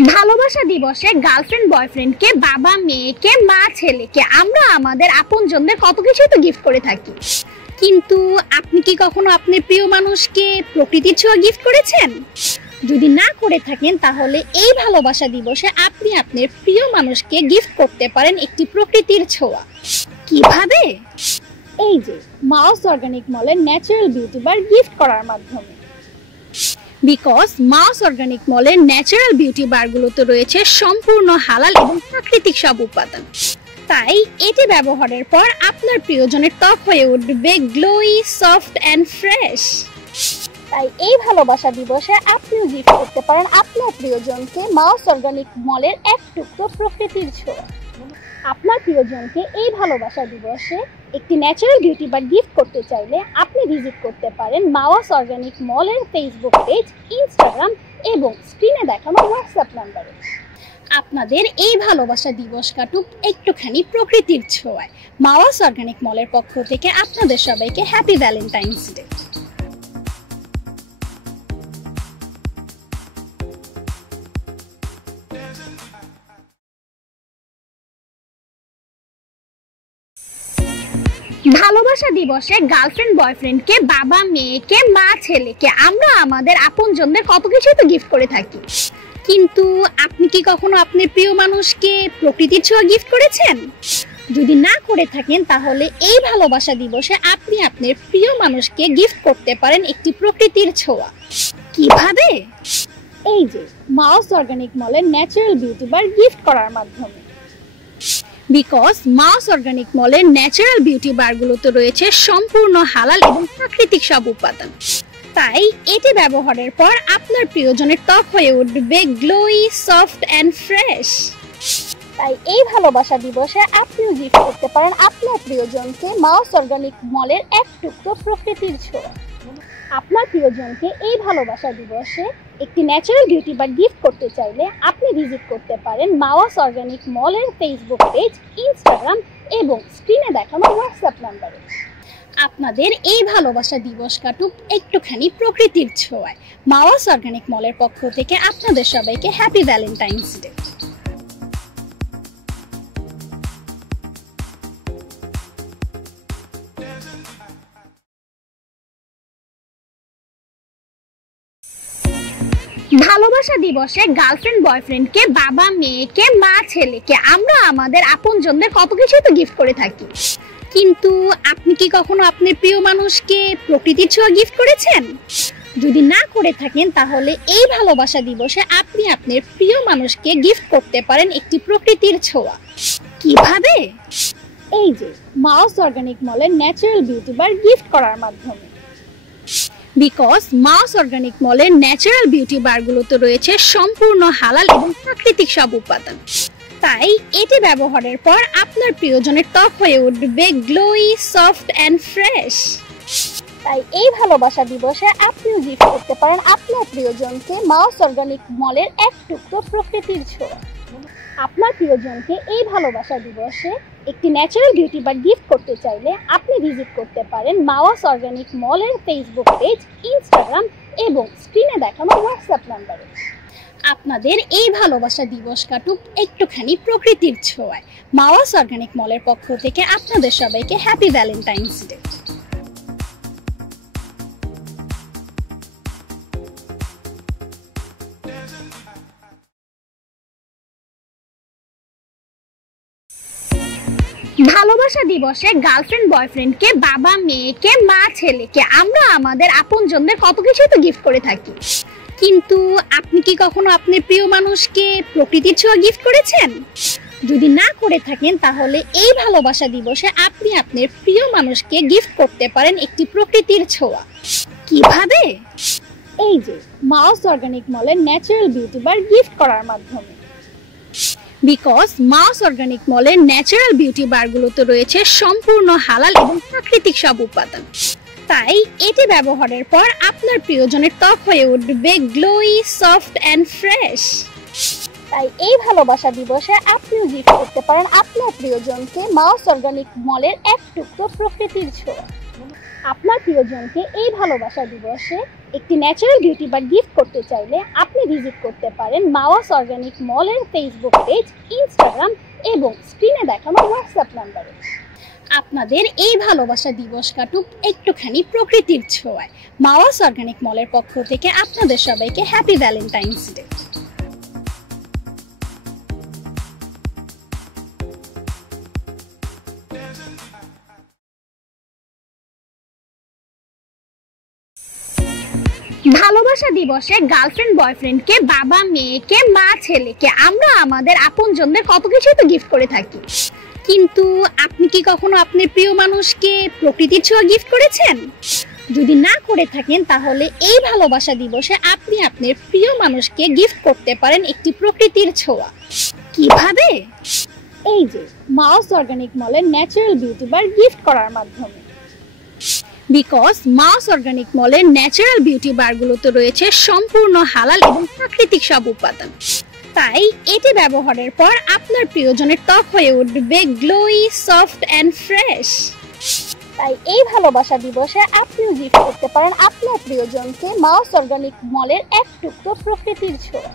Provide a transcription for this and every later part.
ভালোবাসা দিবসে গার্লফ্রেন্ড বয়ফ্রেন্ডকে, বাবা মেয়েকে, মা ছেলেকে আমরা আমাদের আপনজনদের কত কিছুই তো গিফট করে থাকি। কিন্তু আপনি কি কখনো আপনার প্রিয় মানুষকে প্রকৃতির ছোঁয়া গিফট করেছেন? যদি না করে থাকেন তাহলে এই ভালোবাসা দিবসে আপনি আপনার প্রিয় মানুষকে গিফট করতে পারেন একটি প্রকৃতির ছোঁয়া। কিভাবে? এই যে মাউস অর্গানিক মলের ন্যাচারাল বিউটি বার গিফট করার মাধ্যমে। বিকজ মাউস অর্গানিক মলের ন্যাচারাল বিউটি বারগুলোতে রয়েছে সম্পূর্ণ হালাল এবং প্রাকৃতিক সব উপাদান, তাই এটি ব্যবহারের পর আপনার প্রিয়জনের ত্বক হয়ে উঠবে গ্লোই, সফট অ্যান্ড ফ্রেশ। তাই এই ভালোবাসা দিবসে আপনিও গিফট করতে পারেন আপনার প্রিয়জনকে মাউস অর্গানিক মলের এক টুকরো প্রকৃতির ছোঁয়া। আপনার প্রিয়জনকে এই ভালোবাসা দিবসে একটি ন্যাচারাল বিউটি বার গিফট করতে চাইলে আপনি ভিজিট করতে পারেন মাউস অর্গানিক মলের ফেসবুক পেজ, ইনস্টাগ্রাম এবং স্ক্রিনে দেখানো হোয়াটসঅ্যাপ নাম্বারে। আপনাদের এই ভালোবাসা দিবস কাটুক একটুখানি প্রকৃতির ছোঁয়ায়। মাউস অর্গানিক মলের পক্ষ থেকে আপনাদের সবাইকে হ্যাপি ভ্যালেন্টাইন্স ডে। ভালোবাসা দিবসে গার্লফ্রেন্ড বয়ফ্রেন্ডকে, বাবা মেয়েকে, মা ছেলেকে আমরা আমাদের আপনজনদের কত কিছুই তো গিফট করে থাকি। কিন্তু আপনি কি কখনো আপনার প্রিয় মানুষকে প্রকৃতির ছোঁয়া গিফট করেছেন? যদি না করে থাকেন তাহলে এই ভালোবাসা দিবসে আপনি আপনার প্রিয় মানুষকে গিফট করতে পারেন একটি প্রকৃতির ছোঁয়া। কিভাবে? এই যে মাউস অর্গানিক মলের ন্যাচারাল বিউটি বার গিফট করার মাধ্যমে। বিকজ মাউস অর্গানিক মলের ন্যাচারাল বিউটি বারগুলোতে রয়েছে সম্পূর্ণ হালাল এবং প্রাকৃতিক সব উপাদান, তাই এটি ব্যবহারের পর আপনার প্রিয়জনের ত্বক হয়ে উঠবে গ্লোই, সফট অ্যান্ড ফ্রেশ। তাই এই ভালোবাসা দিবসে আপনিও গিফট করতে পারেন আপনার প্রিয়জনকে মাউস অর্গানিক মলের এক টুকরো প্রকৃতির ছোঁয়া। আপনার প্রিয়জনকে এই ভালোবাসা দিবসে একটি ন্যাচারাল বিউটি বার গিফট করতে চাইলে আপনি ভিজিট করতে পারেন মাউস অর্গানিক মলের ফেসবুক পেজ, ইনস্টাগ্রাম এবং স্ক্রিনে দেখানো হোয়াটসঅ্যাপ নাম্বারে। আপনাদের এই ভালোবাসা দিবস কাটুক একটুখানি প্রকৃতির ছোঁয়ায়। মাউস অর্গানিক মলের পক্ষ থেকে আপনাদের সবাইকে হ্যাপি ভ্যালেন্টাইন্স ডে। ভালোবাসা দিবসে গার্লফ্রেন্ড বয়ফ্রেন্ডকে, বাবা মেয়েকে, মা ছেলেকে আমরা আমাদের আপনজনদের কত কিছুই তো গিফট করে থাকি। কিন্তু আপনি কি কখনো আপনার প্রিয় মানুষকে প্রকৃতির ছোঁয়া গিফট করেছেন? যদি না করে থাকেন তাহলে এই ভালোবাসা দিবসে আপনি আপনার প্রিয় মানুষকে গিফট করতে পারেন একটি প্রকৃতির ছোঁয়া। কিভাবে? এই যে মাউস অর্গানিক মলের ন্যাচারাল বিউটি বার গিফট করার মাধ্যমে। বিকজ মাউস অর্গানিক মলের ন্যাচারাল বিউটি বারগুলোতে রয়েছে সম্পূর্ণ হালাল এবং প্রাকৃতিক সব উপাদান, তাই এটি ব্যবহারের পর আপনার প্রিয়জনের ত্বক হয়ে উঠবে গ্লোই, সফট অ্যান্ড ফ্রেশ। তাই এই ভালোবাসা দিবসে আপনিও গিফট করতে পারেন আপনার প্রিয়জনকে মাউস অর্গানিক মলের এক টুকরো প্রকৃতির ছোঁয়া। আপনার প্রিয়জনকে এই ভালোবাসা দিবসে একটি ন্যাচারাল বিউটি বার গিফট করতে চাইলে আপনি ভিজিট করতে পারেন মাউস অর্গানিক মলের ফেসবুক পেজ, ইনস্টাগ্রাম এবং স্ক্রিনে দেখানো হোয়াটসঅ্যাপ নাম্বারে। আপনাদের এই ভালোবাসা দিবস কাটুক একটুখানি প্রকৃতির ছোঁয়ায়। মাউস অর্গানিক মলের পক্ষ থেকে আপনাদের সবাইকে হ্যাপি ভ্যালেন্টাইন্স ডে। ভালোবাসা দিবসে গার্লফ্রেন্ড বয়ফ্রেন্ডকে, বাবা মেয়েকে, মা ছেলেকে আমরা আমাদের আপনজনদের কত কিছুই তো গিফট করে থাকি। কিন্তু আপনি কি কখনো আপনার প্রিয় মানুষকে প্রকৃতির ছোঁয়া গিফট করেছেন? যদি না করে থাকেন তাহলে এই ভালোবাসা দিবসে আপনি আপনার প্রিয় মানুষকে গিফট করতে পারেন একটি প্রকৃতির ছোঁয়া। কিভাবে? এই যে মাউস অর্গানিক মলের ন্যাচারাল বিউটি বার গিফট করার মাধ্যমে। বিকজ মাউস অর্গানিক মলের ন্যাচারাল বিউটি বারগুলোতে রয়েছে সম্পূর্ণ হালাল এবং প্রাকৃতিক সব উপাদান, তাই এটি ব্যবহারের পর আপনার প্রিয়জনের ত্বক হয়ে উঠবে গ্লোই, সফট অ্যান্ড ফ্রেশ। তাই এই ভালোবাসা দিবসে আপনিও গিফট করতে পারেন আপনার প্রিয়জনকে মাউস অর্গানিক মলের এক টুকরো প্রকৃতির ছোঁয়া। আপনার প্রিয়জনকে এই ভালোবাসা দিবসে একটি ন্যাচারাল বিউটি বার গিফট করতে চাইলে আপনি ভিজিট করতে পারেন মাওয়াস অর্গানিক মলের ফেসবুক পেজ, ইনস্টাগ্রাম এবং স্ক্রিনে দেখানো হোয়াটসঅ্যাপ নাম্বারে। আপনাদের এই ভালোবাসা দিবস কাটুক একটুখানি প্রকৃতির ছোঁয়ায়। মাওয়াস অর্গানিক মলের পক্ষ থেকে আপনাদের সবাইকে হ্যাপি ভ্যালেন্টাইন্স ডে। ভালোবাসা দিবসে গার্লফ্রেন্ড বয়ফ্রেন্ডকে, বাবা মেয়েকে, মা ছেলেকে আমরা আমাদের আপনজনদের কত কিছুই তো গিফট করে থাকি। কিন্তু আপনি কি কখনো আপনার প্রিয় মানুষকে প্রকৃতির ছোঁয়া গিফট করেছেন? যদি না করে থাকেন তাহলে এই ভালোবাসা দিবসে আপনি আপনার প্রিয় মানুষকে গিফট করতে পারেন একটি প্রকৃতির ছোঁয়া। কিভাবে? এই যে মাওয়াস অর্গানিক মলের ন্যাচারাল বিউটি বার গিফট করার মাধ্যমে। বিকজ মাওয়াস অর্গানিক মলের ন্যাচারাল বিউটি বারগুলোতে রয়েছে সম্পূর্ণ হালাল এবং প্রাকৃতিক সব উপাদান। তাই এটি ব্যবহারের পর আপনার প্রিয়জনের ত্বক হয়ে উঠবে গ্লোই, সফট অ্যান্ড ফ্রেশ। তাই এই ভালোবাসা দিবসে আপনিও গিফট করতে পারেন আপনার প্রিয়জনকে মাওয়াস অর্গানিক মলের এক টুকরো প্রকৃতির ছোঁয়া।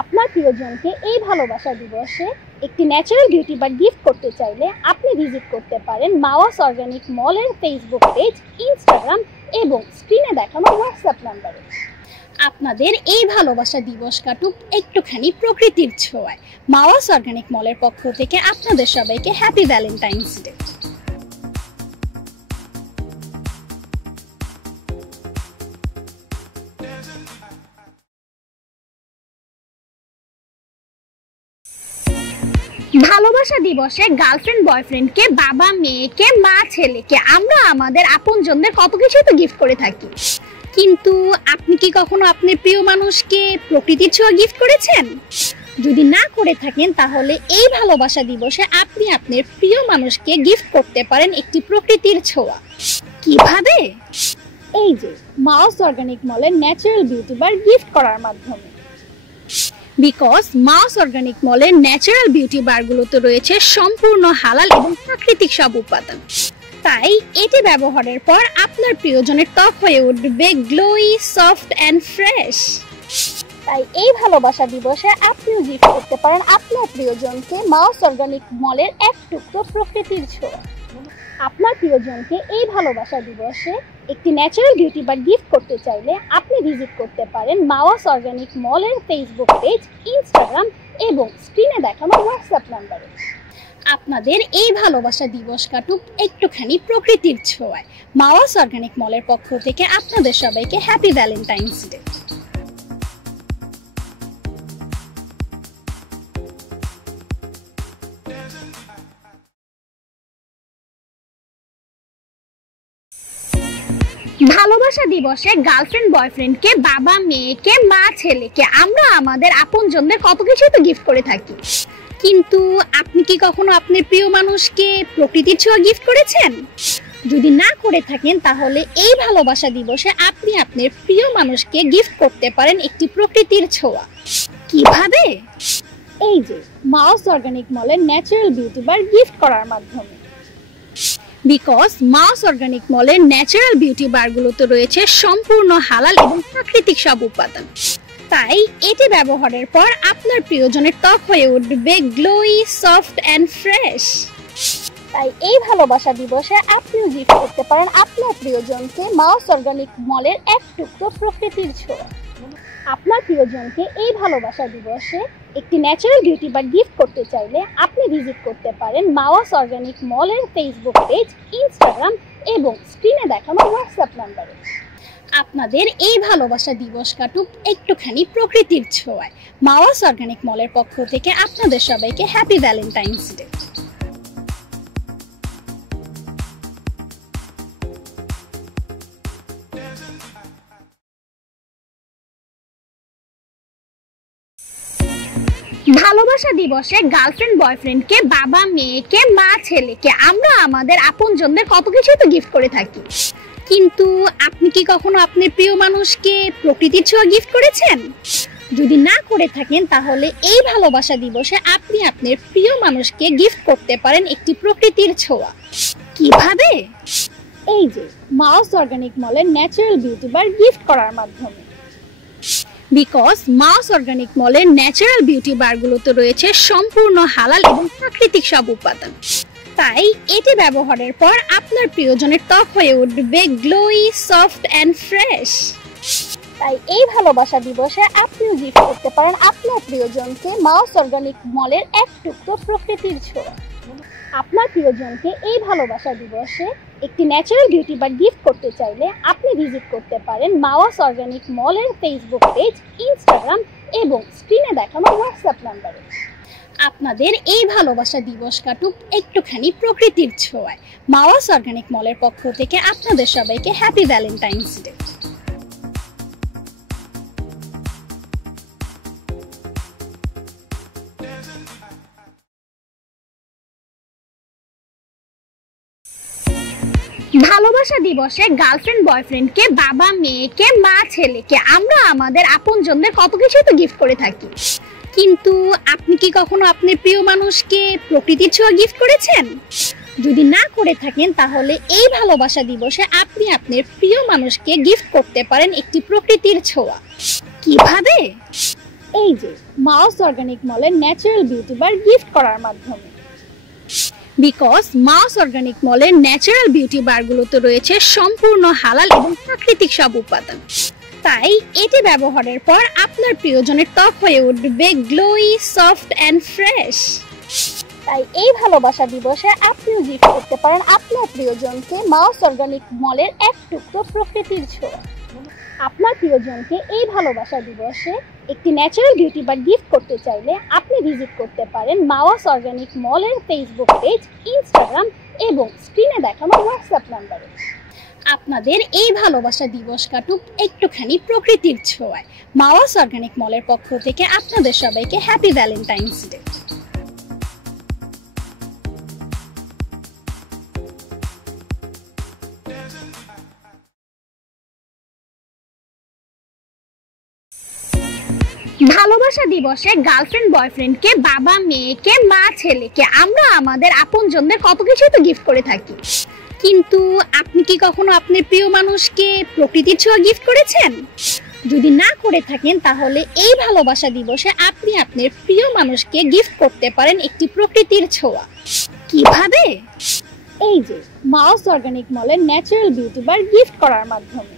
আপনার প্রিয়জনকে এই ভালোবাসা দিবসে একটি ন্যাচারাল বিউটি বার গিফট করতে চাইলে আপনি ভিজিট করতে পারেন মাওয়াস অর্গানিক মলের ফেসবুক পেজ, ইনস্টাগ্রাম এবং স্ক্রিনে দেখানো হোয়াটসঅ্যাপ নাম্বারে। আপনাদের এই ভালোবাসা দিবস কাটুক একটুখানি প্রকৃতির ছোঁয়ায়। মাওয়াস অর্গানিক মলের পক্ষ থেকে আপনাদের সবাইকে হ্যাপি ভ্যালেন্টাইন্স ডে। ভালোবাসা দিবসে গার্লফ্রেন্ড বয়ফ্রেন্ডকে, বাবা মেয়েকে, মা ছেলেকে আমরা আমাদের আপনজনদের কত কিছুই তো গিফট করে থাকি। কিন্তু আপনি কি কখনো আপনার প্রিয় মানুষকে প্রকৃতির ছোঁয়া গিফট করেছেন? যদি না করে থাকেন তাহলে এই ভালোবাসা দিবসে আপনি আপনার প্রিয় মানুষকে গিফট করতে পারেন একটি প্রকৃতির ছোঁয়া। কিভাবে? এই যে মাওয়াস অর্গানিক মলের ন্যাচারাল বিউটি বার গিফট করার মাধ্যমে। বিকজ মাওয়াস অর্গানিক মলের ন্যাচারাল বিউটি বারগুলোতে রয়েছে সম্পূর্ণ হালাল এবং প্রাকৃতিক সব উপাদান। তাই এটি ব্যবহারের পর আপনার প্রিয়জনের ত্বক হয়ে উঠবে গ্লোই, সফট অ্যান্ড ফ্রেশ। তাই এই ভালোবাসা দিবসে আপনিও গিফট করতে পারেন আপনার প্রিয়জনকে মাওয়াস অর্গানিক মলের এক টুকরো প্রকৃতির ছোঁয়া। আপনার প্রিয়জনকে এই ভালোবাসা দিবসে একটি ন্যাচারাল বিউটি বার গিফট করতে চাইলে আপনি ভিজিট করতে পারেন মাওয়াস অর্গানিক মলের ফেসবুক পেজ, ইনস্টাগ্রাম এবং স্ক্রিনে দেখানো হোয়াটসঅ্যাপ নাম্বারে। আপনাদের এই ভালোবাসা দিবস কাটুক একটুখানি প্রকৃতির ছোঁয়ায়। মাওয়াস অর্গানিক মলের পক্ষ থেকে আপনাদের সবাইকে হ্যাপি ভ্যালেন্টাইন্স ডে। ভালোবাসা দিবসে গার্লফ্রেন্ড বয়ফ্রেন্ডকে, বাবা মেয়েকে, মা ছেলেকে আমরা আমাদের আপনজনদের কত কিছুই তো গিফট করে থাকি। কিন্তু আপনি কি কখনো আপনার প্রিয় মানুষকে প্রকৃতির ছোঁয়া গিফট করেছেন? যদি না করে থাকেন তাহলে এই ভালোবাসা দিবসে আপনি আপনার প্রিয় মানুষকে গিফট করতে পারেন একটি প্রকৃতির ছোঁয়া। কিভাবে? এই যে মাওয়াস অর্গানিক মলের ন্যাচারাল বিউটি বার গিফট করার মাধ্যমে। বিকজ মাওয়াস অর্গানিক মলের ন্যাচারাল বিউটি বারগুলোতে রয়েছে সম্পূর্ণ হালাল এবং প্রাকৃতিক সব উপাদান। তাই এটি ব্যবহারের পর আপনার প্রিয়জনের ত্বক হয়ে উঠবে গ্লোই, সফট অ্যান্ড ফ্রেশ। তাই এই ভালোবাসা দিবসে আপনিও গিফট করতে পারেন আপনার প্রিয়জনকে মাওয়াস অর্গানিক মলের এক টুকরো প্রকৃতির ছোঁয়া। আপনার প্রিয়জনকে এই ভালোবাসা দিবসে একটি ন্যাচারাল বিউটি বার গিফট করতে চাইলে আপনি ভিজিট করতে পারেন মাওয়াস অর্গানিক মলের ফেসবুক পেজ, ইনস্টাগ্রাম এবং স্ক্রিনে দেখানো হোয়াটসঅ্যাপ নাম্বারে। আপনাদের এই ভালোবাসা দিবস কাটুক একটুখানি প্রকৃতির ছোঁয়ায়। মাওয়াস অর্গানিক মলের পক্ষ থেকে আপনাদের সবাইকে হ্যাপি ভ্যালেন্টাইন্স ডে। ভালোবাসা দিবসে গার্লফ্রেন্ড বয়ফ্রেন্ডকে, বাবা মেয়েকে, মা ছেলেকে আমরা আমাদের আপনজনদের কত কিছুই তো গিফট করে থাকি। কিন্তু আপনি কি কখনো আপনার প্রিয় মানুষকে প্রকৃতির ছোঁয়া গিফট করেছেন? যদি না করে থাকেন তাহলে এই ভালোবাসা দিবসে আপনি আপনার প্রিয় মানুষকে গিফট করতে পারেন একটি প্রকৃতির ছোঁয়া। কিভাবে? এই যে মাওস অর্গানিক মলের ন্যাচারাল বিউটি বার গিফট করার মাধ্যমে। বিকজ মাওস অর্গানিক মলের ন্যাচারাল বিউটি বারগুলোতে রয়েছে সম্পূর্ণ হালাল এবং প্রাকৃতিক সব উপাদান, তাই এটি ব্যবহারের পর আপনার প্রিয়জনের ত্বক হয়ে উঠবে গ্লোই, সফট অ্যান্ড ফ্রেশ। তাই এই ভালোবাসা দিবসে আপনিও গিফট করতে পারেন আপনার প্রিয়জনকে মাওস অর্গানিক মলের এক টুকরো প্রকৃতির ছোঁয়া। আপনার প্রিয়জনকে এই ভালোবাসা দিবসে একটি ন্যাচারাল বিউটি বার গিফট করতে চাইলে আপনি ভিজিট করতে পারেন মাওস অর্গানিক মলের ফেসবুক পেজ, ইনস্টাগ্রাম এবং স্ক্রিনে দেখানো হোয়াটসঅ্যাপ নাম্বারে। আপনাদের এই ভালোবাসা দিবস কাটুক একটুখানি প্রকৃতির ছোঁয়ায়। মাওস অর্গানিক মলের পক্ষ থেকে আপনাদের সবাইকে হ্যাপি ভ্যালেন্টাইন্স ডে। ভালোবাসা দিবসে গার্লফ্রেন্ড বয়ফ্রেন্ডকে, বাবা মেয়েকে, মা ছেলেকে আমরা আমাদের আপনজনদের কত কিছু তো গিফট করে থাকি, কিন্তু আপনি কি কখনো আপনার প্রিয় মানুষকে প্রকৃতির ছোঁয়া গিফট করেছেন? যদি না করে থাকেন তাহলে এই ভালোবাসা দিবসে আপনি আপনার প্রিয় মানুষকে গিফট করতে পারেন একটি প্রকৃতির ছোঁয়া। কিভাবে? এই যে মাওস অর্গানিক মলের ন্যাচারাল বিউটি বার গিফট করার মাধ্যমে। বিকজ মাওস অর্গানিক মলের ন্যাচারাল বিউটি বারগুলোতে রয়েছে সম্পূর্ণ হালাল এবং প্রাকৃতিক সব উপাদান, তাই এটি ব্যবহারের পর আপনার প্রিয়জনের ত্বক হয়ে উঠবে গ্লোই, সফট অ্যান্ড ফ্রেশ। তাই এই ভালোবাসা দিবসে আপনিও গিফট করতে পারেন আপনার প্রিয়জনকে মাওস অর্গানিক মলের এক টুকরো প্রকৃতির ছোঁয়া। আপনার প্রিয়জনকে এই ভালোবাসা দিবসে একটি ন্যাচারাল বিউটি বার গিফট করতে চাইলে আপনি ভিজিট করতে পারেন মাওস অর্গানিক মলের ফেসবুক পেজ, ইনস্টাগ্রাম এবং স্ক্রিনে দেখানো হোয়াটসঅ্যাপ নাম্বারে। আপনাদের এই ভালোবাসা দিবস কাটুক একটুখানি প্রকৃতির ছোঁয়ায়। মাওস অর্গানিক মলের পক্ষ থেকে আপনাদের সবাইকে হ্যাপি ভ্যালেন্টাইন্স ডে। ভালোবাসা দিবসে গার্লফ্রেন্ড বয়ফ্রেন্ডকে, বাবা মেয়েকে, মা ছেলেকে আমরা আমাদের আপনজনদের কত কিছু তো গিফট করে থাকি, কিন্তু আপনি কি কখনো আপনার প্রিয় মানুষকে প্রকৃতির ছোঁয়া গিফট করেছেন? যদি না করে থাকেন তাহলে এই ভালোবাসা দিবসে আপনি আপনার প্রিয় মানুষকে গিফট করতে পারেন একটি প্রকৃতির ছোঁয়া। কিভাবে? এই যে মাওস অর্গানিক মলের ন্যাচারাল বিউটি বার গিফট করার মাধ্যমে।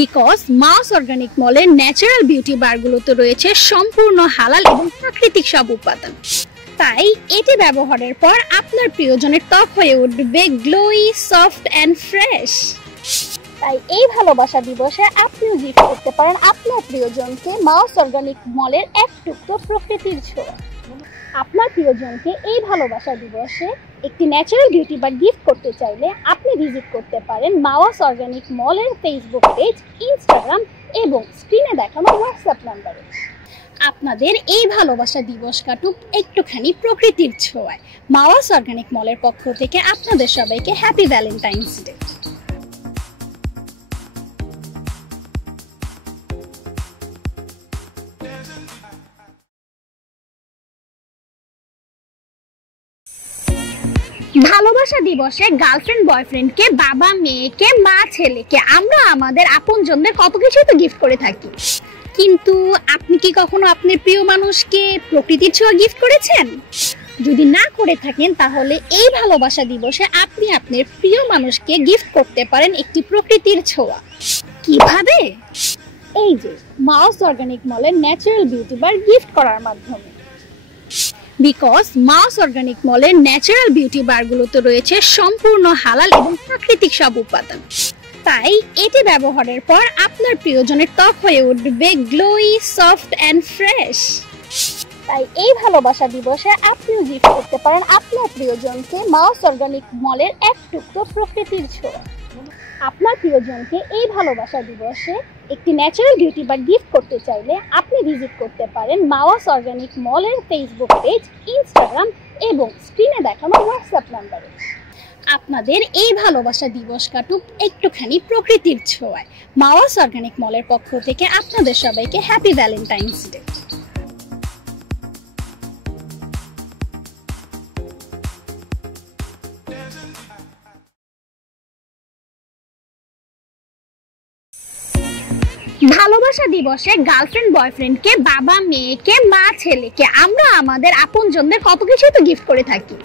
বিকজ মাওস অর্গানিক মলের ন্যাচারাল বিউটি বারগুলোতে রয়েছে সম্পূর্ণ হালাল এবং প্রাকৃতিক সব উপাদান, তাই এটি ব্যবহারের পর আপনার প্রিয়জনের ত্বক হয়ে উঠবে গ্লোই, সফট অ্যান্ড ফ্রেশ। তাই এই ভালোবাসা দিবসে আপনিও গিফট করতে পারেন আপনার প্রিয়জনকে মাওস অর্গানিক মলের এক টুকরো প্রকৃতির ছোঁয়া। আপনার প্রিয়জনকে এই ভালোবাসা দিবসে একটি ন্যাচারাল বিউটি বার গিফট করতে চাইলে আপনি ভিজিট করতে পারেন মাওস অর্গানিক মলের ফেসবুক পেজ, ইনস্টাগ্রাম এবং স্ক্রিনে দেখানো হোয়াটসঅ্যাপ নাম্বারে। আপনাদের এই ভালোবাসা দিবস কাটুক একটুখানি প্রকৃতির ছোঁয়ায়। মাওস অর্গানিক মলের পক্ষ থেকে আপনাদের সবাইকে হ্যাপি ভ্যালেন্টাইন্স ডে। ভালোবাসা দিবসে গার্লফ্রেন্ড বয়ফ্রেন্ডকে, বাবা মেয়েকে, মা ছেলেকে আমরা আমাদের আপনজনদের কত কিছু তো গিফট করে থাকি, কিন্তু আপনি কি কখনো আপনার প্রিয় মানুষকে প্রকৃতির ছোঁয়া গিফট করেছেন? যদি না করে থাকেন তাহলে এই ভালোবাসা দিবসে আপনি আপনার প্রিয় মানুষকে গিফট করতে পারেন একটি প্রকৃতির ছোঁয়া। কিভাবে? এই যে মাওস অর্গানিক মলের ন্যাচারাল বিউটি বার গিফট করার মাধ্যমে। বিকজ মাওস অর্গানিক মলের ন্যাচারাল বিউটি বারগুলোতে রয়েছে সম্পূর্ণ হালাল এবং প্রাকৃতিক সব উপাদান, তাই এটি ব্যবহারের পর আপনার প্রিয়জনের ত্বক হয়ে উঠবে গ্লোই, সফট অ্যান্ড ফ্রেশ। তাই এই ভালোবাসা দিবসে আপনিও গিফট করতে পারেন আপনার প্রিয়জনকে মাওস অর্গানিক মলের এক টুকরো প্রকৃতির ছোঁয়া। আপনার প্রিয়জনকে এই ভালোবাসা দিবসে একটি ন্যাচারাল বিউটি বার গিফট করতে চাইলে আপনি ভিজিট করতে পারেন মাওস অর্গানিক মলের ফেসবুক পেজ, ইনস্টাগ্রাম এবং স্ক্রিনে দেখানো হোয়াটসঅ্যাপ নাম্বারে। আপনাদের এই ভালোবাসা দিবস কাটুক একটুখানি প্রকৃতির ছোঁয়ায়। মাওস অর্গানিক মলের পক্ষ থেকে আপনাদের সবাইকে হ্যাপি ভ্যালেন্টাইন্স ডে। ভালোবাসা দিবসে গার্লফ্রেন্ড বয়ফ্রেন্ডকে, বাবা মেয়েকে, মা ছেলেকে আমরা আমাদের আপনজনদের কত কিছুই তো গিফট করে থাকি।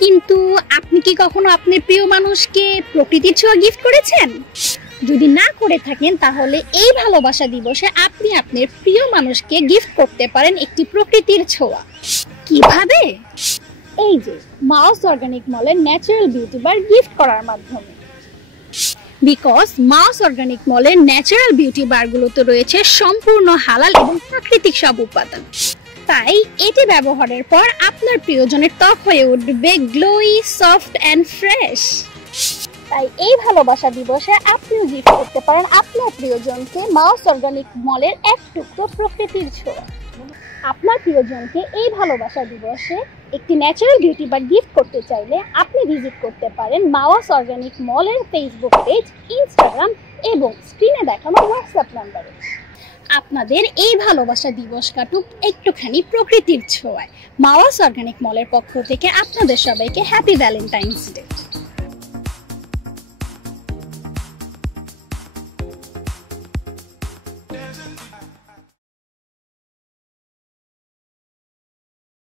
কিন্তু আপনি কি কখনো আপনার প্রিয় মানুষকে প্রকৃতির ছোঁয়া গিফট করেছেন? যদি না করে থাকেন তাহলে এই ভালোবাসা দিবসে আপনি আপনার প্রিয় মানুষকে গিফট করতে পারেন একটি প্রকৃতির ছোঁয়া। কিভাবে? এই যে মাউস অর্গানিক মলের ন্যাচারাল বিউটি বার গিফট করার মাধ্যমে। বিকজ মাউস অর্গানিক মলের ন্যাচারাল বিউটি বারগুলোতে রয়েছে সম্পূর্ণ হালাল এবং প্রাকৃতিক সব উপাদান, তাই এটি ব্যবহারের পর আপনার প্রিয়জনের ত্বক হয়ে উঠবে গ্লোই, সফট অ্যান্ড ফ্রেশ। তাই এই ভালোবাসা দিবসে আপনিও গিফট করতে পারেন আপনার প্রিয়জনকে মাউস অর্গানিক মলের এক টুকরো প্রকৃতির ছোঁয়া। আপনার প্রিয়জনকে এই ভালোবাসা দিবসে একটি ন্যাচারাল বিউটি বার গিফট করতে চাইলে আপনি ভিজিট করতে পারেন মাউস অর্গানিক মলের ফেসবুক পেজ, ইনস্টাগ্রাম এবং স্ক্রিনে দেখানো হোয়াটসঅ্যাপ নাম্বারে। আপনাদের এই ভালোবাসা দিবস কাটুক একটুখানি প্রকৃতির ছোঁয়ায়। মাউস অর্গানিক মলের পক্ষ থেকে আপনাদের সবাইকে হ্যাপি ভ্যালেন্টাইন্স ডে।